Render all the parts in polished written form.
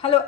Hello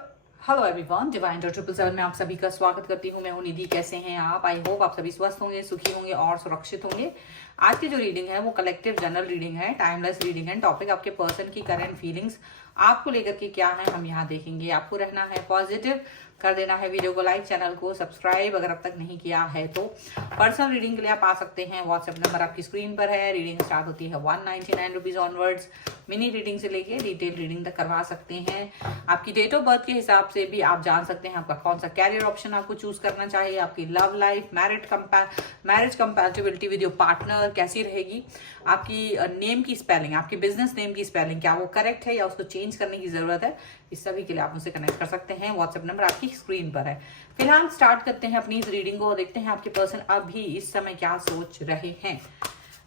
hello everyone, divine 777 में आप सभी का स्वागत करती हूँ। मैं हूँ निधि। कैसे हैं आप? आई होप आप सभी स्वस्थ होंगे, सुखी होंगे और सुरक्षित होंगे। आज की जो रीडिंग है वो कलेक्टिव जनरल रीडिंग है, टाइमलेस रीडिंग है। टॉपिक आपके पर्सन की करंट फीलिंग्स आपको लेकर के क्या है हम यहाँ देखेंगे। आपको रहना है पॉजिटिव, कर देना है वीडियो को लाइक, चैनल को सब्सक्राइब अगर अब तक नहीं किया है तो। पर्सनल रीडिंग के लिए आप आ सकते हैं, व्हाट्सएप नंबर आपकी स्क्रीन पर है। रीडिंग स्टार्ट होती है 199 रुपीज ऑनवर्ड्स। मिनी रीडिंग से लेके डिटेल रीडिंग तक करवा सकते हैं। आपकी डेट ऑफ बर्थ के हिसाब से भी आप जान सकते हैं आपका कौन सा कैरियर ऑप्शन आपको चूज करना चाहिए। आपकी love life, marriage compatibility with your partner कैसी रहेगी। आपकी नेम की स्पेलिंग, आपके बिजनेस नेम की स्पेलिंग क्या वो करेक्ट है या उसको चेंज करने की जरूरत है। इस सभी के लिए आप मुझसे कनेक्ट कर सकते हैं। व्हाट्सएप नंबर आपकी स्क्रीन पर है। फिलहाल स्टार्ट करते हैं अपनी इस रीडिंग को और देखते हैं आपके पर्सन अभी इस समय क्या सोच रहे हैं।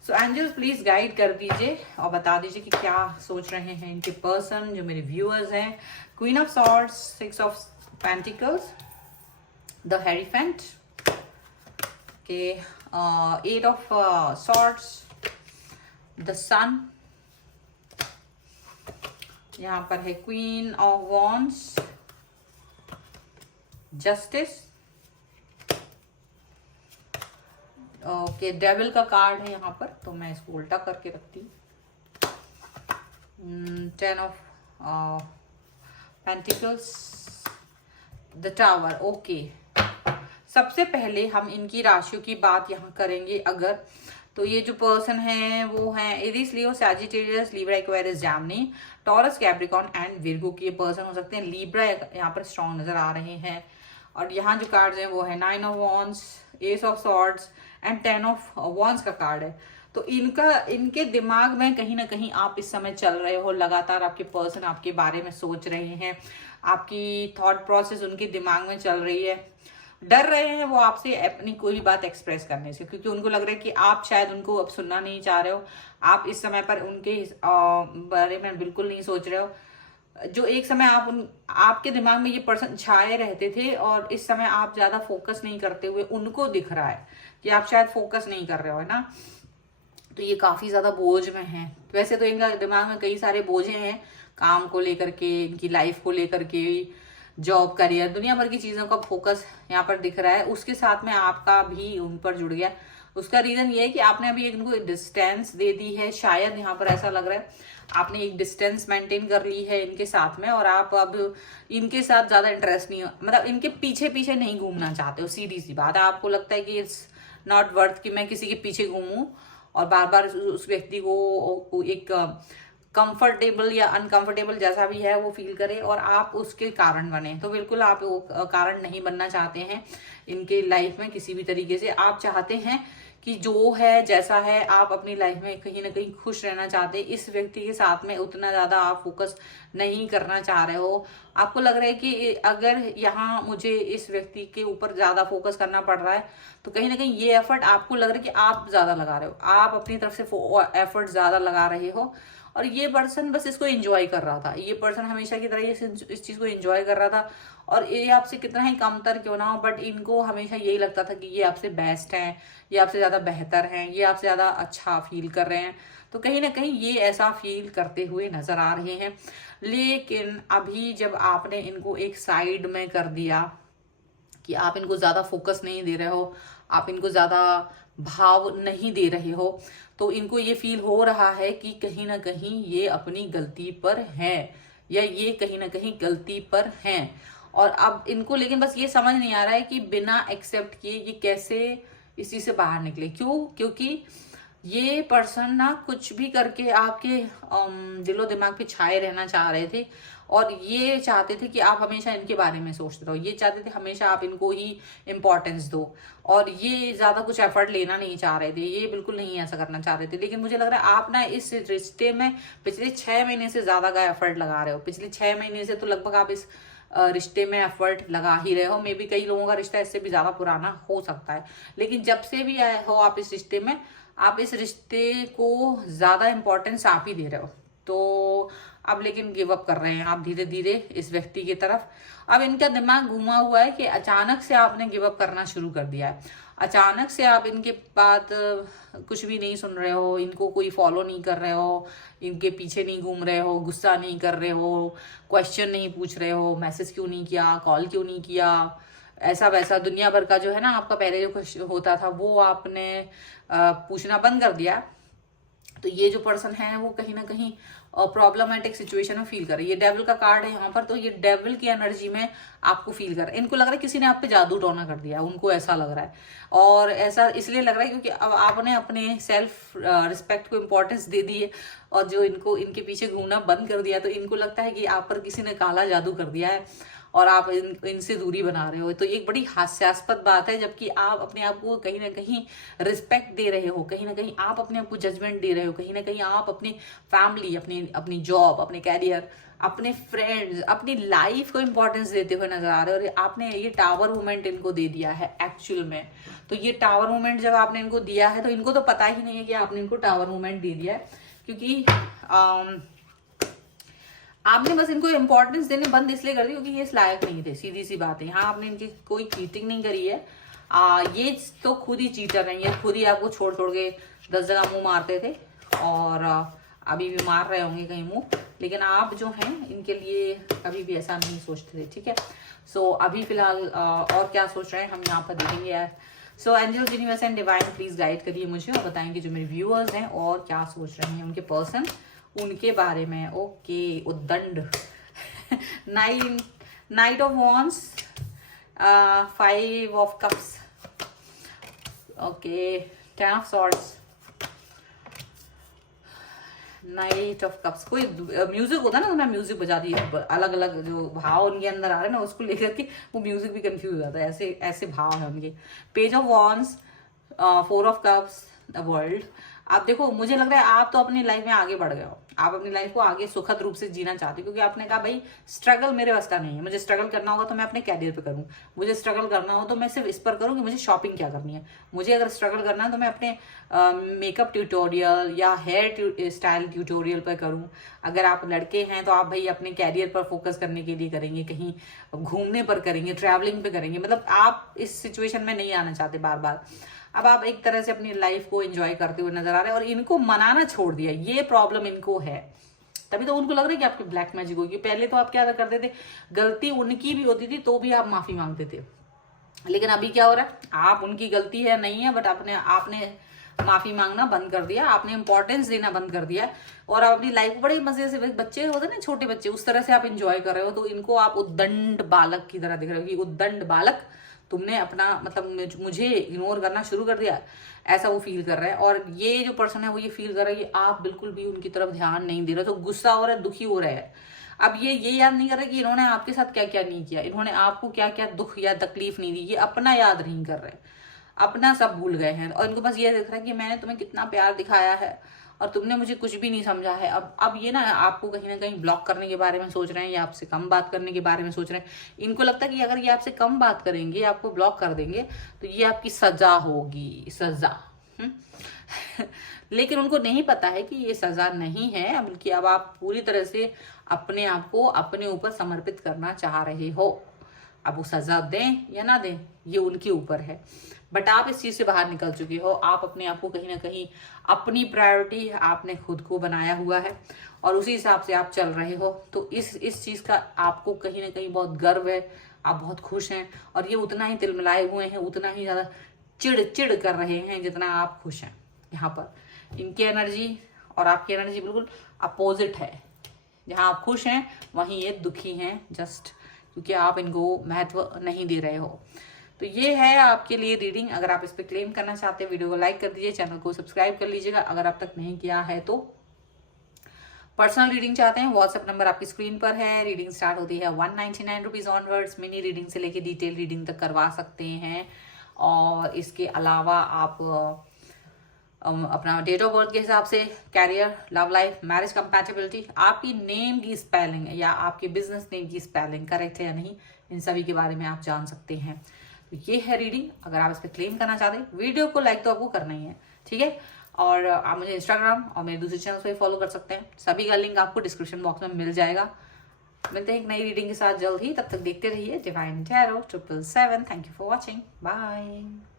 सो एंजल्स प्लीज गाइड कर दीजिए और बता दीजिए कि क्या सोच रहे हैं इनके पर्सन जो मेरे व्यूअर्स हैं। Queen of swords, 6 of pentacles, the hierophant के, 8 ऑफ सॉर्ड्स, द सन, यहाँ पर है queen of wands, justice, okay devil का कार्ड है यहाँ पर, तो मैं इसको उल्टा करके रखती हूँ। 10 of pentacles, the tower. Okay, सबसे पहले हम इनकी राशियों की बात यहाँ करेंगे। अगर तो ये जो पर्सन है वो है Aries, Leo, Sagittarius, Libra, Aquarius, Jaimini, taurus, Capricorn and Virgo के पर्सन हो सकते हैं। लिब्रा यहाँ पर स्ट्रॉन्ग नजर आ रहे हैं। और यहाँ जो कार्ड्स हैं वो है 9 of wands, S of swords and 10 of wands का कार्ड है। तो इनके दिमाग में कहीं ना कहीं आप इस समय चल रहे हो, लगातार आपके पर्सन आपके बारे में सोच रहे हैं, आपकी थॉट प्रोसेस उनके दिमाग में चल रही है। डर रहे हैं वो आपसे अपनी कोई बात एक्सप्रेस करने से, क्योंकि उनको लग रहा है कि आप शायद उनको अब सुनना नहीं चाह रहे हो। आप इस समय पर उनके बारे में बिल्कुल नहीं सोच रहे हो। जो एक समय आपके दिमाग में ये पर्सन छाए रहते थे और इस समय आप ज्यादा फोकस नहीं करते हुए उनको दिख रहा है कि आप शायद फोकस नहीं कर रहे हो, है ना। तो ये काफी ज्यादा बोझ में है। वैसे तो इनका दिमाग में कई सारे बोझे हैं, काम को लेकर के, इनकी लाइफ को लेकर के, जॉब, करियर, दुनिया भर की चीजों का फोकस यहाँ पर दिख रहा है। उसके साथ में आपका भी उन पर जुड़ गया। उसका रीजन ये है कि आपने अभी इनको डिस्टेंस दे दी है। शायद यहाँ पर ऐसा लग रहा है आपने एक डिस्टेंस मेंटेन कर ली है इनके साथ में, और आप अब इनके साथ ज्यादा इंटरेस्ट नहीं, मतलब इनके पीछे पीछे नहीं घूमना चाहते हो। सीधी सी बात है, आपको लगता है कि इट्स नॉट वर्थ कि मैं किसी के पीछे घूमूं और बार बार उस व्यक्ति को एक कंफर्टेबल या अनकंफर्टेबल जैसा भी है वो फील करे और आप उसके कारण बने। तो बिल्कुल आप वो कारण नहीं बनना चाहते हैं इनके लाइफ में किसी भी तरीके से। आप चाहते हैं कि जो है जैसा है, आप अपनी लाइफ में कहीं ना कहीं खुश रहना चाहते हैं। इस व्यक्ति के साथ में उतना ज्यादा आप फोकस नहीं करना चाह रहे हो। आपको लग रहा है कि अगर यहाँ मुझे इस व्यक्ति के ऊपर ज्यादा फोकस करना पड़ रहा है तो कहीं ना कहीं ये एफर्ट आपको लग रहा है कि आप ज्यादा लगा रहे हो, आप अपनी तरफ से एफर्ट ज्यादा लगा रहे हो। और ये पर्सन बस इसको एंजॉय कर रहा था। ये पर्सन हमेशा की तरह इस चीज को एंजॉय कर रहा था। और ये आपसे कितना ही कमतर क्यों ना हो, बट इनको हमेशा यही लगता था कि ये आपसे बेस्ट हैं, ये आपसे ज्यादा बेहतर हैं, ये आपसे ज्यादा अच्छा फील कर रहे हैं। तो कहीं ना कहीं ये ऐसा फील करते हुए नजर आ रहे हैं। लेकिन अभी जब आपने इनको एक साइड में कर दिया कि आप इनको ज्यादा फोकस नहीं दे रहे हो, आप इनको ज्यादा भाव नहीं दे रहे हो, तो इनको ये फील हो रहा है कि कहीं ना कहीं ये अपनी गलती पर हैं या ये कहीं ना कहीं गलती पर हैं। और अब इनको लेकिन बस ये समझ नहीं आ रहा है कि बिना एक्सेप्ट किए ये कैसे इस चीज से बाहर निकले। क्यों? क्योंकि ये पर्सन ना कुछ भी करके आपके दिलो दिमाग पे छाए रहना चाह रहे थे और ये चाहते थे कि आप हमेशा इनके बारे में सोचते रहो। ये चाहते थे हमेशा आप इनको ही इम्पोर्टेंस दो और ये ज्यादा कुछ एफर्ट लेना नहीं चाह रहे थे। ये बिल्कुल नहीं ऐसा करना चाह रहे थे। लेकिन मुझे लग रहा है आप ना इस रिश्ते में पिछले 6 महीने से ज्यादा का एफर्ट लगा रहे हो। पिछले 6 महीने से तो लगभग आप इस रिश्ते में एफर्ट लगा ही रहे हो। मे बी कई लोगों का रिश्ता इससे भी ज्यादा पुराना हो सकता है, लेकिन जब से भी आए हो आप इस रिश्ते में, आप इस रिश्ते को ज्यादा इंपॉर्टेंस आप ही दे रहे हो। तो अब लेकिन गिव अप कर रहे हैं आप धीरे धीरे इस व्यक्ति की तरफ। अब इनका दिमाग घुमा हुआ है कि अचानक से आपने गिव अप करना शुरू कर दिया है। अचानक से आप इनके बात कुछ भी नहीं सुन रहे हो, इनको कोई फॉलो नहीं कर रहे हो, इनके पीछे नहीं घूम रहे हो, गुस्सा नहीं कर रहे हो, क्वेश्चन नहीं पूछ रहे हो, मैसेज क्यों नहीं किया, कॉल क्यों नहीं किया, ऐसा वैसा दुनिया भर का जो है ना आपका पहले जो कुछ होता था वो आपने पूछना बंद कर दिया। तो ये जो पर्सन है वो कहीं ना कहीं प्रॉब्लमेटिक सिचुएशन में फील कर रहा है। ये डेविल का कार्ड है यहाँ पर, तो ये डेविल की एनर्जी में आपको फील कर रहा है। इनको लग रहा है किसी ने आप पे जादू टोना कर दिया, उनको ऐसा लग रहा है। और ऐसा इसलिए लग रहा है क्योंकि अब आपने अपने सेल्फ रिस्पेक्ट को इम्पोर्टेंस दे दी है और जो इनको इनके पीछे घूमना बंद कर दिया, तो इनको लगता है कि आप पर किसी ने काला जादू कर दिया है और आप इनसे दूरी बना रहे हो। तो एक बड़ी हास्यास्पद बात है, जबकि आप अपने आप को कहीं ना कहीं रिस्पेक्ट दे रहे हो, कहीं ना कहीं आप अपने आप को जजमेंट दे रहे हो, कहीं ना कहीं आप अपनी फैमिली, अपनी जॉब, अपने कैरियर, अपने फ्रेंड्स, अपनी लाइफ को इंपॉर्टेंस देते हुए नजर आ रहे हो। और आपने ये टावर मूवमेंट इनको दे दिया है एक्चुअल में। तो ये टावर मूवमेंट जब आपने इनको दिया है तो इनको तो पता ही नहीं है कि आपने इनको टावर मूवमेंट दे दिया है, क्योंकि आपने बस इनको इंपॉर्टेंस देने बंद इसलिए कर दी क्योंकि ये इस लायक नहीं थे। सीधी सी बात है, यहाँ आपने इनकी कोई चीटिंग नहीं करी है। ये तो खुद ही चीटर हैं, ये खुद ही आपको छोड़ छोड़ के 10 जगह मुंह मारते थे और अभी भी मार रहे होंगे कहीं मुंह, लेकिन आप जो हैं इनके लिए कभी भी ऐसा नहीं सोचते थे। ठीक है, सो अभी फिलहाल और क्या सोच रहे हैं हम यहाँ पर देखेंगे यार। So angel, universe and divine please guide करिए मुझे और बताएंगे जो मेरे व्यूअर्स हैं और क्या सोच रहे हैं उनके पर्सन उनके बारे में। ओके, उद्दंड knight of wands, 5 of cups, okay, 10 of swords, knight of cups. कोई म्यूजिक होता है ना, तो मैं म्यूजिक बजा दी, अलग अलग जो भाव उनके अंदर आ रहे हैं ना उसको लेकर के वो म्यूजिक भी कंफ्यूज हो जाता है, ऐसे ऐसे भाव है उनके। Page of wands, 4 of cups, the world. आप देखो, मुझे लग रहा है आप तो अपनी लाइफ में आगे बढ़ गए हो, आप अपनी लाइफ को आगे सुखद रूप से जीना चाहते हो, क्योंकि आपने कहा भाई स्ट्रगल मेरे वास्ते नहीं है, मुझे स्ट्रगल करना होगा तो मैं अपने कैरियर पे करूँ, मुझे स्ट्रगल करना हो तो मैं सिर्फ इस पर करूँ कि मुझे शॉपिंग क्या करनी है, मुझे अगर स्ट्रगल करना है तो मैं अपने मेकअप ट्यूटोरियल या हेयर स्टाइल ट्यूटोरियल पर करूँ। अगर आप लड़के हैं तो आप भाई अपने कैरियर पर फोकस करने के लिए करेंगे, कहीं घूमने पर करेंगे, ट्रैवलिंग पे करेंगे, मतलब आप इस सिचुएशन में नहीं आना चाहते बार बार। अब आप एक तरह से अपनी लाइफ को एंजॉय करते हुए नजर आ रहे हैं और इनको मनाना छोड़ दिया, ये प्रॉब्लम इनको है। तभी तो उनको लग रहा है कि आपकी ब्लैक मैजिक होगी। पहले तो आप क्या करते थे, गलती उनकी भी होती थी तो भी आप माफी मांगते थे, लेकिन अभी क्या हो रहा है, आप उनकी गलती है नहीं है बट आपने माफी मांगना बंद कर दिया, आपने इंपॉर्टेंस देना बंद कर दिया और आप अपनी लाइफ बड़े मजे से, बच्चे होते ना छोटे बच्चे, उस तरह से आप इंजॉय कर रहे हो। तो इनको आप उद्दंड बालक की तरह दिख रहे हो कि उद्दंड बालक, तुमने अपना मतलब मुझे इग्नोर करना शुरू कर दिया, ऐसा वो फील कर रहा है। और ये जो पर्सन है वो ये फील कर रहा है कि आप बिल्कुल भी उनकी तरफ ध्यान नहीं दे रहे, तो गुस्सा हो रहा है, दुखी हो रहा है। अब ये याद नहीं कर रहे कि इन्होंने आपके साथ क्या क्या नहीं किया, इन्होंने आपको क्या क्या दुख या तकलीफ नहीं दी, ये अपना याद नहीं कर रहे, अपना सब भूल गए हैं। और इनको बस ये दिख रहा है कि मैंने तुम्हें कितना प्यार दिखाया है और तुमने मुझे कुछ भी नहीं समझा है। अब ये ना आपको कहीं ना कहीं ब्लॉक करने के बारे में सोच रहे हैं या आपसे कम बात करने के बारे में सोच रहे हैं। इनको लगता है कि अगर ये आपसे कम बात करेंगे, आपको ब्लॉक कर देंगे, तो ये आपकी सजा होगी, सजा। लेकिन उनको नहीं पता है कि ये सजा नहीं है, बल्कि अब आप पूरी तरह से अपने आप को अपने ऊपर समर्पित करना चाह रहे हो। अब वो सजा दें या ना दें ये उनके ऊपर है, बट आप इस चीज से बाहर निकल चुके हो। आप अपने आप को कहीं ना कहीं अपनी प्रायोरिटी आपने खुद को बनाया हुआ है और उसी हिसाब से आप चल रहे हो। तो इस चीज का आपको कहीं ना कहीं बहुत गर्व है, आप बहुत खुश हैं और ये उतना ही तिलमिलाए हुए हैं, उतना ही ज्यादा चिड़ कर रहे हैं जितना आप खुश हैं। यहाँ पर इनकी एनर्जी और आपकी एनर्जी बिल्कुल अपोजिट है। जहाँ आप खुश हैं वहीं ये दुखी हैं, जस्ट क्योंकि आप इनको महत्व नहीं दे रहे हो। तो ये है आपके लिए रीडिंग। अगर आप इस पर क्लेम करना चाहते हैं वीडियो को लाइक कर दीजिए, चैनल को सब्सक्राइब कर लीजिएगा अगर आप तक नहीं किया है तो। पर्सनल रीडिंग चाहते हैं, व्हाट्सएप नंबर आपकी स्क्रीन पर है। रीडिंग स्टार्ट होती है 199 रुपीज ऑनवर्ड्स। मिनी रीडिंग से लेके डिटेल रीडिंग तक करवा सकते हैं। और इसके अलावा आप अपना डेट ऑफ बर्थ के हिसाब से career, love life, marriage compatibility, आपकी नेम की स्पेलिंग या आपके बिजनेस नेम की स्पेलिंग करेक्ट है या नहीं, इन सभी के बारे में आप जान सकते हैं। तो ये है रीडिंग। अगर आप इस पर क्लेम करना चाहते हैं, वीडियो को लाइक तो आपको करना ही है, ठीक है। और आप मुझे इंस्टाग्राम और मेरे दूसरे चैनल पे फॉलो कर सकते हैं, सभी का लिंक आपको डिस्क्रिप्शन बॉक्स में मिल जाएगा। मिलते हैं एक नई रीडिंग के साथ जल्द ही, तब तक देखते रहिए divine tarot 777। Thank you for watching, bye.